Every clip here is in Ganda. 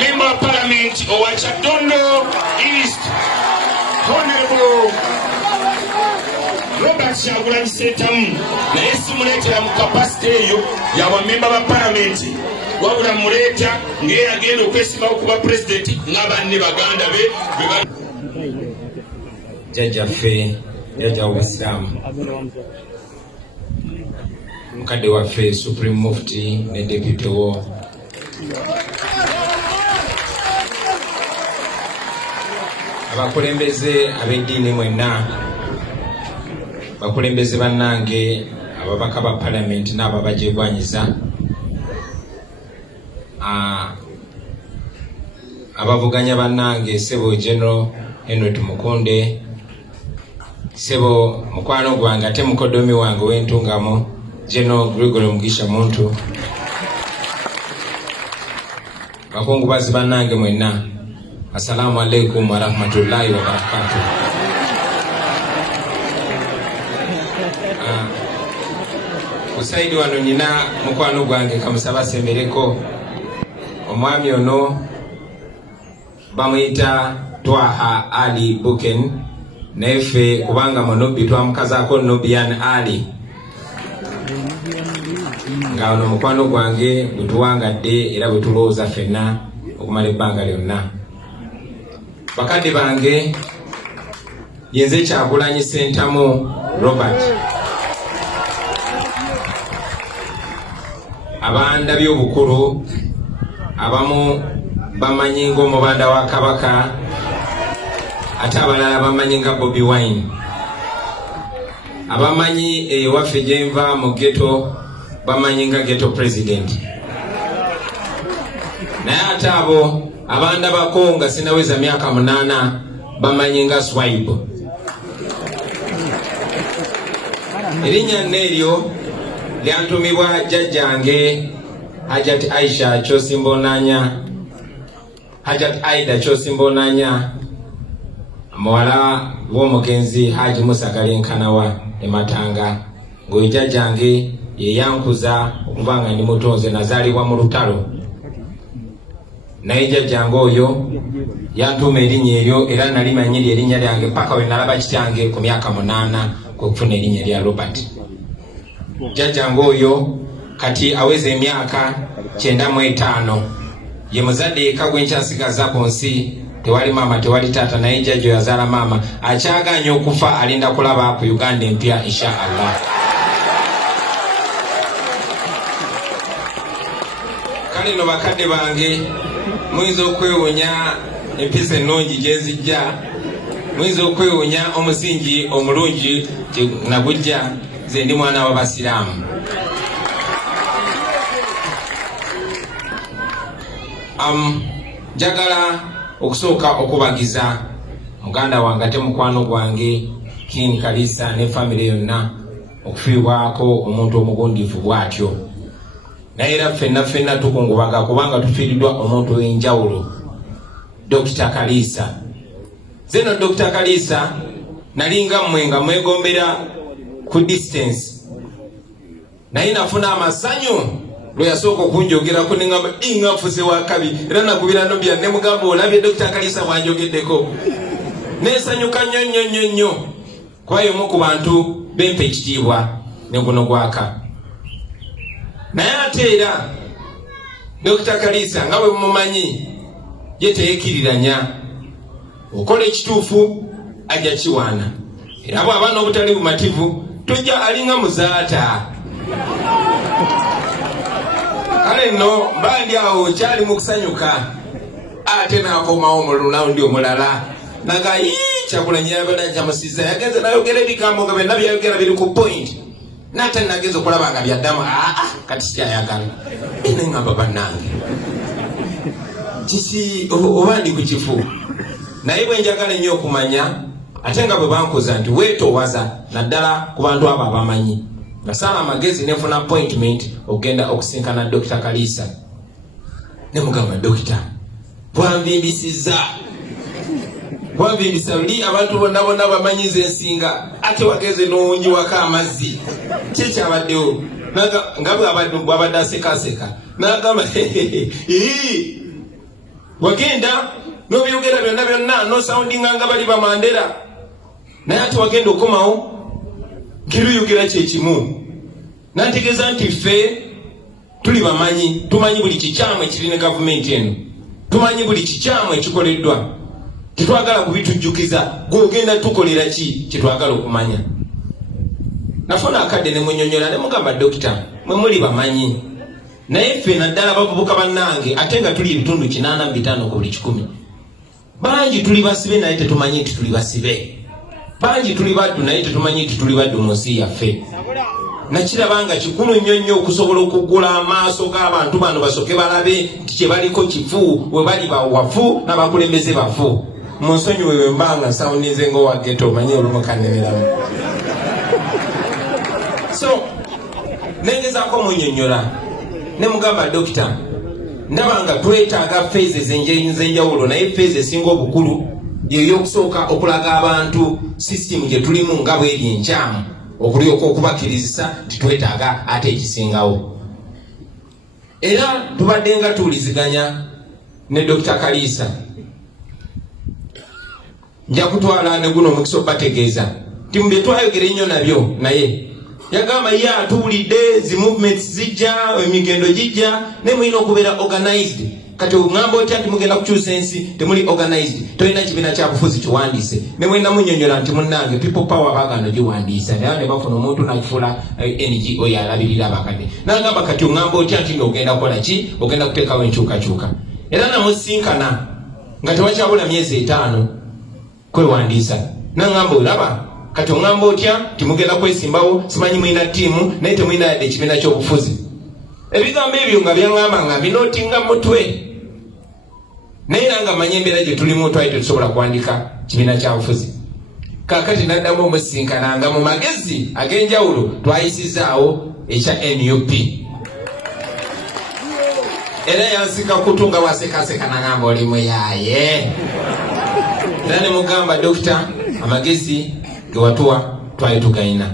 Member of Parliament owa Kyaddondo East, Honorable Robert Kyagulanyi Ssentamu, naye simuleetera mu kapasite eyo yawa member ba Parliament, wabula muleeta ng'era agenda okwesibawo kuba president n'abanne baganda be. Jjajjaffe jjajja w'Obusiraamu, mukadde waffe Supreme Mufti ne Deputy wo, abakulembeze ab'eddiini mwenna, bakulembeze bannange, ababaka ba Parliament n'ababagyegwanyiza, abavuganya bannange Ssebo General Henry Tumukunde, Ssebo mukwano gwange ate mukodomi wange w'entungamo General Gregory Mugisha Muntu, bakungubazi bannange mwenna, assalamu alaikum wa rahmatullahi wa barakatuh. Kusaidi wano nyina mukwano gwange kamusaba sembereko, omwami ono bamuyita Twaha Ali Buken, nefe kubanga Monobi twamukazaako Nobian Ali, nga ono mukwano gwange bwetuwangadde era bwetulowooza ffenna okumala ebbanga lyonna. Bakadde bange, yenze Kyagulanyi Ssentamu Robert, abandabye obukulu, abamu bamanyi ng'omubanda wa Kabaka, ate abalala bamanyi nga Bobi Wine, abamanyi ewaffe gyenva mu ghetto bamanyi nga ghetto president, naye ate abo abandabako nga sinaweza myaka 8 bamanyi nga Swipe. Erinnya n'eryo lyantumibwa jjajjange Hajat Aisha Kyosimbonanya, Hajat Aida Kyosimbonanya, muwala w'omugenzi Haji Musa Kalenkanawa e Matanga, ng'oyo jjajjange ye yankuza okuva nga ndi muto, nze nazaalibwa mu lutalo, naye jjajjange oyo yantuuma erinnya eryo era nalimanyira erinnya lyange paka we nalaba kityange ku myaka 8 kwekufuna erinnya lya Robert. Jjajjange oyo kati aweze emyaka 95, ye muzadde yekka gwe nkyasigaza ku nsi, tewali mama tewali taata, naye jjajjo yazaala mama, akyaganya okufa alinda kulaba ku Uganda empya insha Allah. Kale no bakadde bange, muyinza okwewuunya empisa ennungi gye nzijja, muyinza okwewuunya omusingi omulungi gye nagujja, nze ndi mwana w'Abasiraamu. Njagala okusooka okubagiza muganda wange ate mukwano gwange King Kalisa ne family yonna okufiibwako omuntu omugundiivu bw'atyo, naye era ffenna tukungubaga kubanga tufiiriddwa omuntu w'enjawulo, Dr. Kalisa. Zeno Dr. Kalisa nalinga mmwe nga mwegombera ku distance, naye nafuna amasanyu lwe yasooka okunjogerako ne ngamba nga nfuze wa kabi, era nakubira Nobya ne mugamba olabye Dr. Kalisa bwanjogeddeko, nesanyuka nnyo kuba y'omu ku bantu bempa ekitiibwa ne guno gwaka. Naye ate era Dr. Kalisa nga bwe mumanyi ye teyeekiriranya, okola ekituufu ajja kiwaana, era bw'aba n'obutali bumativu tojja alinga muzaata. Kale nno mbandi awo kyali mu kusanyuka, ate n'akomawo mu lulawundi omulala naga Kyagulanyi yabadde kyamusiza, yagenze nayogera ebigambo nga byonna byayogera biri ku point, n'ate nagenza okulaba nga byaddamu kati sikyayagala. Ne ngamba bannange kiki oba ndi ku kifu, naye bwe njagala ennyo okumanya ate nga bwe bankuza nti weetoowaza naddala ku bantu abo abamanyi. Nasala amagezi nefuna appointment ogenda okusinkana Dr. Kalisa. Ne mugamba Dokita, bwanvimbisizza luli abantu bonna bamanyiza ensinga, ate wageze n'owungi waka amazzi, kyekyabaddewo. nga bwabadde asekaseka n'agamba wagenda n'obyogera byonna nosoundinga nga bali bamandera naye ate wagenda okomawo kiruyogera kyekimu nantegeeza nti ffe tuli bamanyi tumanyi buli kikyamu ekiri ne gavumenti eno tumanyi buli kikyamu ekikoleddwa tetwagala kubitujjukiza gwogenda tukolera ki kyetwagala okumanya nafuna akadde ne munyonyola ne mugamba dokita mwe muli bamanyi naye ffe naddala bavubuka bannange ate nga tuli ebitundu 85 ku buli 100 bangi tuli basibe naye tetumanyi nti tuli basibe bangi tuli baddu naye tetumanyi nti tuli baddu mu nsi yaffe nakirabanga kikulu nnyo okusobola okuggula amaaso g'abantu bano basoke balabe nti kyebaliko kifu we bali bawafu n'abakulembeze bafu mu nsonyi wewe mbanga sawunize ng'owageto omanyi olumukannemeramu so nengezaako munyonyola ne mugamba dokita ndabanga twetaaga phases ez'enjawulo naye phase esinga obukulu y'eyokusooka okulaga abantu system gye tulimu nga bweri enkyamu okulyoka okubakirizisa nti twetaaga ate ekisingawo era tubadde nga tuwuliziganya ne Dr. Kaliisa nja kutwala ne guno omukisa okubategeeza nti mu bye twayogera ennyo nabyo naye yagamba ye atuwulidde zi movements zijja emigendo gijja ne mulina okubeera organized kati ongamba otya nti mugenda kukyusa ensi temuli organized tolina kibiina kya bufuzi kiwandiise ne mwenda munyonyola nti munnange people power bagano giwandiisa naye ne bafuna omuntu nakifuula NGO yalabirira abakadde nagamba kati ongamba otya nti ng'ogenda kukola ki ogenda kuteekawo enkyukakyuka era namusinkana nga tewakyabula myezi 5 kwewandiisa nangamba olaba kati ongamba otya timugenda kwesimbawo simanyi mwina ttiimu naye temwina yadde ekibiina ky'obufuzi ebigambo ebyo nga byaŋŋamba nga binootinga mutwe naye era nga manyi embeera gye tulimu twali tetusobola kuwandika kibiina kya bufuzi kaakati naddamu omusinkananga mu magezi ag'enjawulo twayisizaawo ekya NUP era yansika kutunga wasekaseka nangamba oli muyaye era ne mugamba dokita amagezi gewatuwa twali tugayina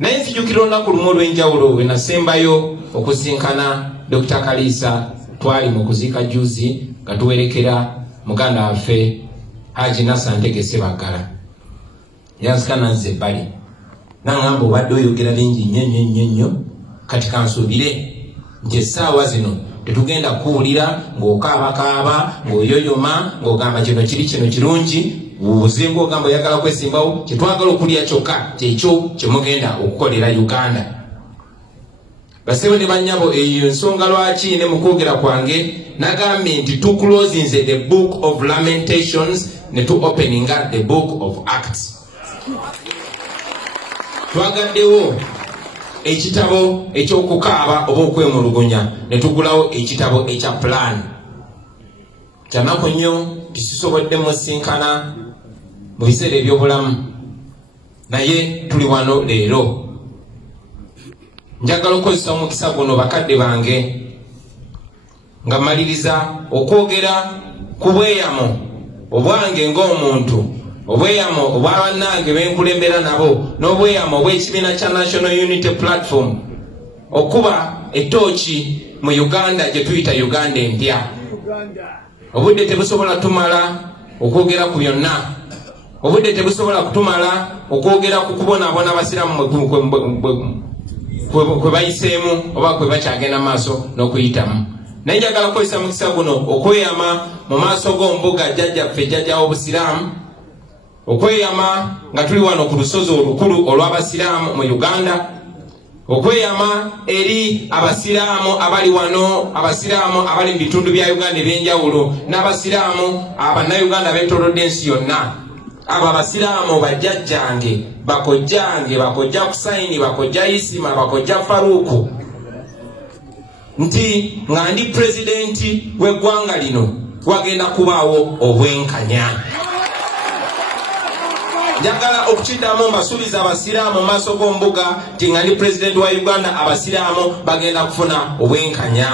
naye nzijukira olunaku lumu olw'enjawulo we nasembayo okusinkana Dr. Kaliisa twali mu kuziika juzi nga tuwerekera muganda waffe Haji Nassan Ntegese Baggala yansika nanze ebbali nangamba obadde oyogera bingi nnyo kati kansuubire nti essaawa zino tetugenda kuwulira ng'okaabakaaba ng'oyoyoma ng'ogamba kino kirungi ubuze ng'ogamba oyagala kwesimbawo kyetwagala okulya kyokka kyekyo kyemugenda okukolera Uganda basebo ne bannyabo eyo ensonga lwaki ne mukwogera kwange nagambye nti tuclosinze the book of lamentations ne tuopeninga the book of acts twagaddewo ekitabo ekyokukaaba oba okwemulugunya ne tugulawo ekitabo ekya plan kyanaku nnyo tisisobodde musinkana mu biseera ebyobulamu naye tuli wano leero njagala okukozesa omukisa guno bakadde bange nga maliriza okwogera ku bweyamo obwange ng'omuntu obweyamo obwabannange benkulembera nabo n'obweyamo obw'ekibiina kya National Unity Platform okuba ettooki mu Uganda gye tuyita Uganda empya obudde tebusobola tumala okwogera ku byonna obudde tebusobola kutumala okwogera ku kubonaabona abasiraamu kwe bayiseemu oba kwe bakyagenda maaso n'okuyitamu naye njagala kukozesa mukisa guno okweyama mu maaso g'ombuga jjajjaffe jjajja w'obusiraamu okweyama nga tuli wano ku lusozi olukulu olw'abasiraamu mu Uganda okweyama eri abasiraamu abali wano abasiraamu abali mu bitundu bya Uganda ebyenjawulo n'abasiraamu abannayuganda beetoolodde ensi yonna abo abasiraamu bajjajjange bakojjange bakojja Kusaini bakojja Isima bakojja Faruku nti nga ndi pulezidenti w'eggwanga lino wagenda kubaawo obwenkanya njagala okukiddamu mbasuubiza abasiraamu mu maaso g'ombuga nti nga ndi pulezidenti wa Uganda abasiraamu bagenda kufuna obwenkanya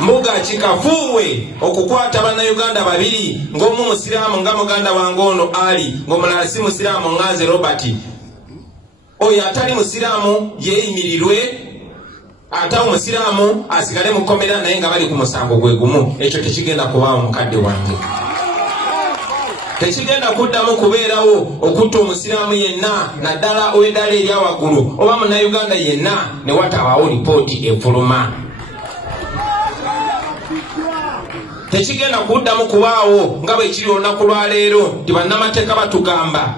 mbuga kikafuuwe okukwata bannayuganda babiri ng'omu musiraamu nga muganda wange ono Ali ng'omulala si musiraamu Nganze Robert oyo atali musiraamu yeeyimirirwe, ate omusiraamu asigale mukomera naye nga bali ku musango gwe gumu. Ekyo tekigenda kubaawo mukadde wange, tekigenda kuddamu kubeerawo okutta omusiraamu yenna, naddala ow'eddala erya waggulu oba munnayuganda yenna ne watabaawo lipooti efuluma. Tekigenda kuddamu kubaawo nga bwe kiri olunaku lwa leero nti bannamateeka batugamba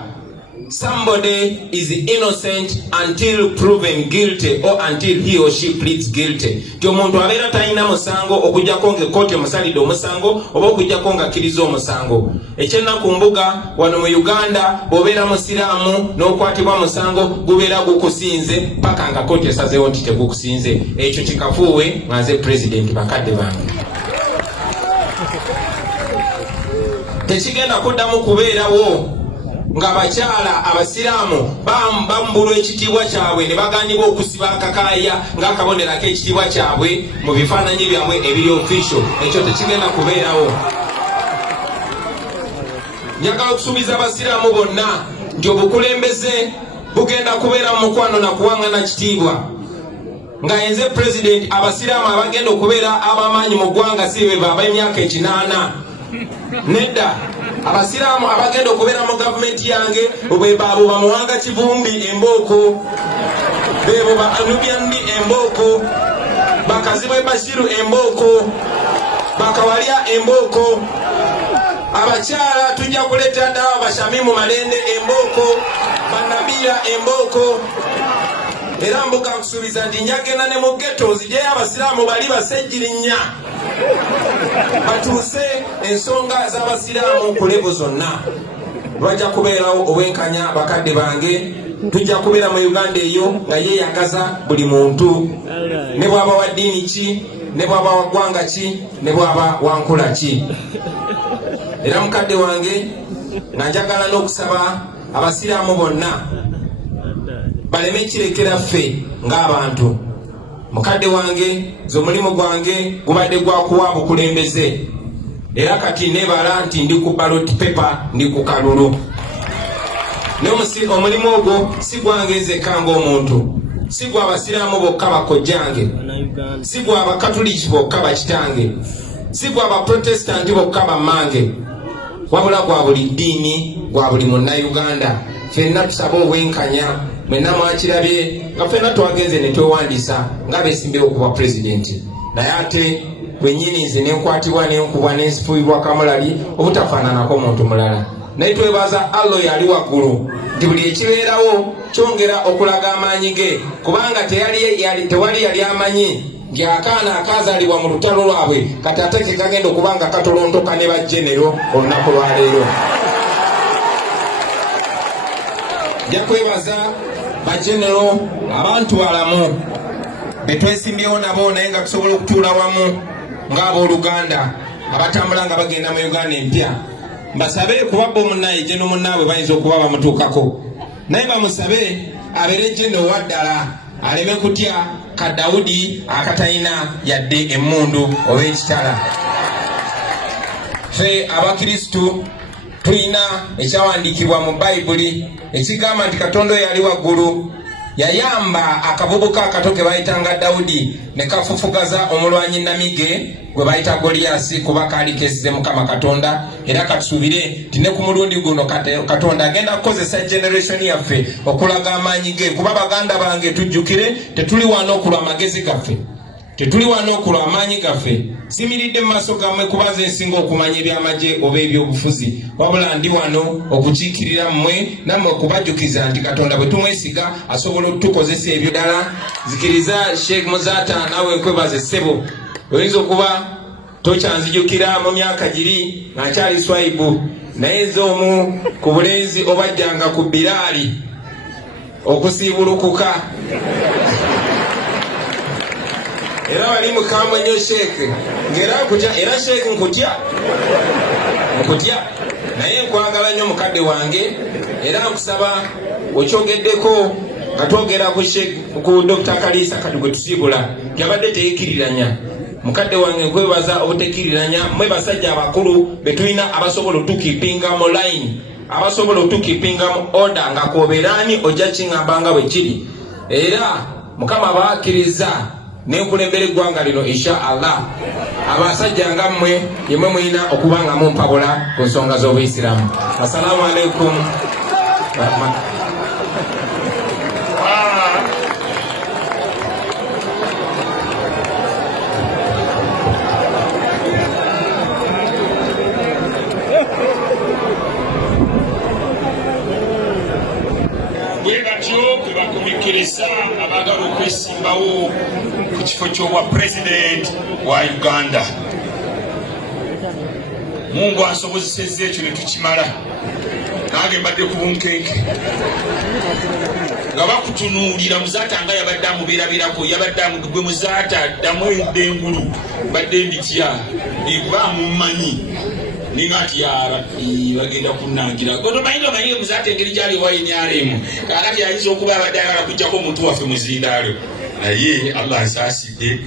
somebody is innocent until proven guilty or until he or she pleads guilty. Ti omuntu abeera talina musango okujjako ng'ekkooti emusalidde omusango oba okujjako ng'akkiriza omusango. Ekyennaku mbuga wano mu Uganda bw'obeera musiraamu n'okwatibwa musango gubeera gukusinze paka nga kkooti esazeewo nti tegukusinze. Ekyo kikafuuwe nga nze pulezidenti bakadde bange. Tekigenda kuddamu kubeerawo nga bakyala abasiraamu bambulwa ekitiibwa kyabwe ne baganibwa okusiba akakaaya ng'akabonero ak'ekitiibwa kyabwe mu bifaananyi byabwe ebiri official. Ekyo tekigenda kubeerawo. Njagala okusuubiza abasiraamu bonna nti obukulembeze bugenda kubeera mu mukwano na kuwaŋŋana kitiibwa. Nga yenze pulezidenti, abasiraamu abagenda okubeera ab'amaanyi mu ggwanga si be baba emyaka 8. Nedda, abasiraamu abagenda okubeera mu gavumenti yange bwe baabo bamuwanga Kivumbi Embooko, bebo ba Anubian Embooko, bakazibwe Bashiru Embooko, bakawalya Embooko. Abakyala tujja kuleeta ddala Bashamimu Malende Embooko, Bannabira Embooko. Era mbuga nkusuubiza nti njagenda ne mu ghetto nzijeyo abasiraamu bali basejjirinya batuuse ensonga z'abasiraamu ku levo zonna. Lwajja kubeerawo obwenkanya bakadde bange, tujja kubeera mu Uganda eyo nga yeeyagaza buli muntu, ne bwaba wa ddiini ki, ne bwaba wa ggwanga ki, ne bwaba wa nkula ki. Era mukadde wange nga njagala n'okusaba abasiraamu bonna baleme kirekera ffe ng'abantu. Mukadde wange, nze omulimu gwange gubadde gwa kuwa bukulembeze, era kati nebala nti ndi ku ballot paper, ndi ku kalulu. Omulimu ogwo si gwange nzekka ng'omuntu, si gwa abasiraamu bokka bakojjange, si gwa abakatuliki bokka bakitange, si gwa abaprotestanti bokka bammange, wabula gwa buli ddiini, gwa buli munnayuganda. Ffenna tusaba obwenkanya, mwenna mwakirabye nga ffenna twagenze ne twewandiisa nga beesimbewo okuba pulezidenti. Naye ate bwennyini nze nenkwatibwa nenkubwa nensifuirwa kamulali obutafaananako muntu mulala. Naye twebaza Allah yali waggulu nti buli ekibeerawo kyongera okulaga amaanyi ge, kubanga tewali yali amanyi ng'akaana akazaalibwa mu lutalo lwabwe kati ate ke kagenda okuba nga katolontoka ne bajjenero olunaku lwa leero. Nja kwebaza bajenero abantu balamu betwesimbyewo nabo naye nga tusobola okutuula wamu ng'abooluganda abatambula nga bagenda mu Uganda empya. Mbasabe kuba bo munnaye jeno munnaabwe bayinza okuba bamutuukako, naye bamusabe abeere jeno waddala, aleme kutya ka Dawudi akatalina yadde emmundu oba ekitala. Ffe Abakristu tulina ekyawandiikibwa mu Bayibuli ekigamba nti Katonda oyo yali waggulu yayamba akavubuka akato ke bayitanga Dawudi ne kafufugaza omulwanyi Namige gwe bayita Goliasi kuba kaali keesize Mukama Katonda. Era katusuubire nti ne ku mulundi guno Katonda agenda kukozesa generation yaffe okulaga amaanyi ge, kuba baganda bange tujjukire tetuli wano okulwa amagezi gaffe, tetuli wano okulwa amaanyi gaffe. Simiridde mu maaso gammwe kubaza ensinga okumanya eby'amagye oba ebyobufuzi, wabula ndi wano okukiikirira mmwe nammwe okubajjukiza nti Katonda bwe tumwesiga asobola okutukozesa ebyo ddala. Zikiriza Sheikh Muzata nawe nkwebaze ssebo, oyinza okuba tokyanzijukira mu myaka giri nga nkyali swaibu, naye nze omu ku bulenzi obajjanga ku Biraali okusiibulukuka. Era wali mukambwe nnyo Sheikh, era Sheikh nkutya, naye nkwagala nnyo mukadde wange, era nkusaba okyogeddeko nga twogera ku Dr. Kalisa kati gwe tusiibula yabadde teyeekiriranya. Mukadde wange nkwebaza obutekiriranya, mmwe basajja abakulu betulina abasobola otukiipinga mu line abasobola otukipinga mu order nga koberani ojja kingambanga bwe kiri era mukama bakkiriza n'enkulembera eggwanga lino insha Allah abasajja nga mmwe yemwe mulina okubanga mumpabula ku nsonga z'obuyisiramu. Assalamu alaikum. Bakumikiriza abagala okwesimbawo ku kifo ky'obwa president wa Uganda. Mungu ansobozesezza ekyo ne tukimala nange mbadde ku bunkenke nga bakutunuulira muzaata nga yabadde amubeerabeerako yabadde amugwe muzaata ddamu endengulu badde nditya ekuba amumanyi ninga ati bagenda kunnangira omanyi muzaata engeri gyali wayinyalemu kakati ayinza okuba abadde ayagala kujjako omuntu waffe muzindaalo naye Allah ansaasidde